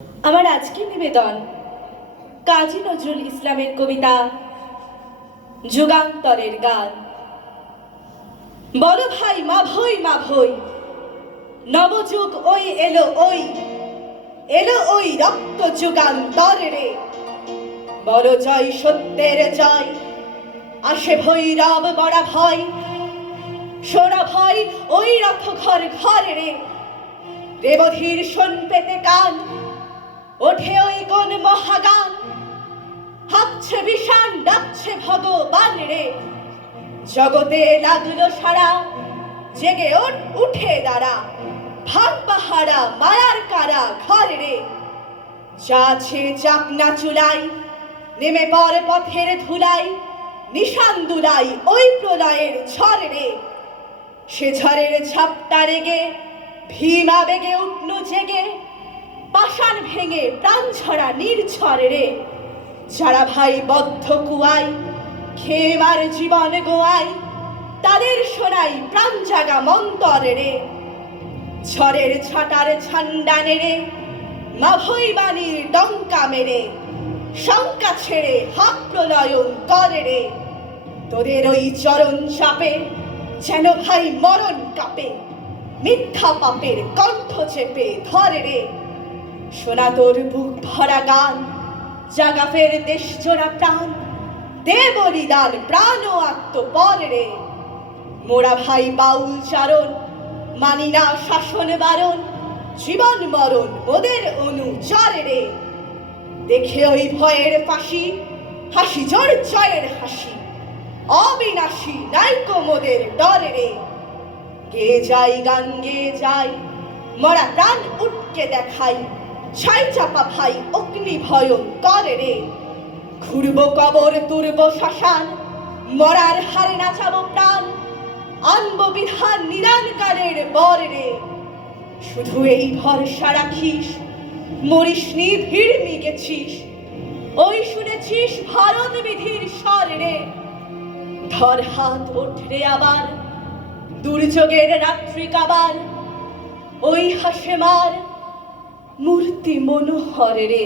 আমার আজকের নিবেদন কাজী নজরুল ইসলামের কবিতা যুগান্তরের গান। বড় ভাই মা ভই নবযুগ ওই এলো ওই রক্ত যুগান্তর রে। বড় জয় সত্যের জয়, আসে ভৈরব বড়া ভয়, সোরা ভয় ওই রথ ঘর ঘর রে। রেবধীর শোন পেতে কান, ওঠে ওই কোন মহাগান, হাঁকছে বিষাণ ডাকছে ভগবান রে। জগতে লাগলো সারা, জেগে উঠে দাঁড়া, ভাগ পাহারা মায়ার কারা ঘর রে। যাচ্ছে চাকনা চুলাই, নেমে পড়ে পথের ধুলাই, নিশান দুলাই ওই প্রলয়ের ঝড় রে। সে ঝড়ের ঝাপটা রেগে ভীম আবেগে উঠল জেগে, পাষাণ ভেঙে প্রাণ ঝরা নির্ঝর রে। যারা ভাই বদ্ধ কুয়াই, খেয়ে মার জীবন গোয়াই, তাদের শোনাই প্রাণ জাগা মন্তর রে। ঝড়ের ছাটার ঝান্ডা নেড়ে, মাভৈ বাণীর ডঙ্কা মেরে, শঙ্কা ছেড়ে হাক প্রলয়ন করে রে। তোদের ওই চরণ চাপে যেন ভাই মরণ কাঁপে, মিথ্যা পাপের কণ্ঠ চেপে ধরে রে। শোনা তোর বুক ভরা গান, জাগা ফের দেশ জোড়া প্রাণ, দে বলিদান প্রাণ ও আত্মপর রে। মোরা ভাই বাউল চারণ, মানি না শাসন বারণ, জীবন মরণ মোদের অনুচর রে। দেখে ওই ভয়ের ফাঁসি, হাসি জোর জয়ের হাসি, অবিনাশী নাইকো মোদের ডর রে। গে যাই গান গে যাই, মরা প্রাণ উঠকে দেখাই, ছাই চাপা ভাই অগ্নি ভয়ঙ্কর রে। ঘুরবো কবর তুরবো শ্মশান, মরার হারে নাচাবো প্রাণ, আনবো বিধান নিদানকালের বর রে। শুধু এই ভরসা রাখিস, মরিস নি ভিড় মিগেছিস, ওই শুনেছিস ভারত বিধির স্বর রে। ধর হাত ওঠরে আবার, দুর্যোগের রাত্রি কাবার, ওই হাসে মার মূর্তি মনোহর রে।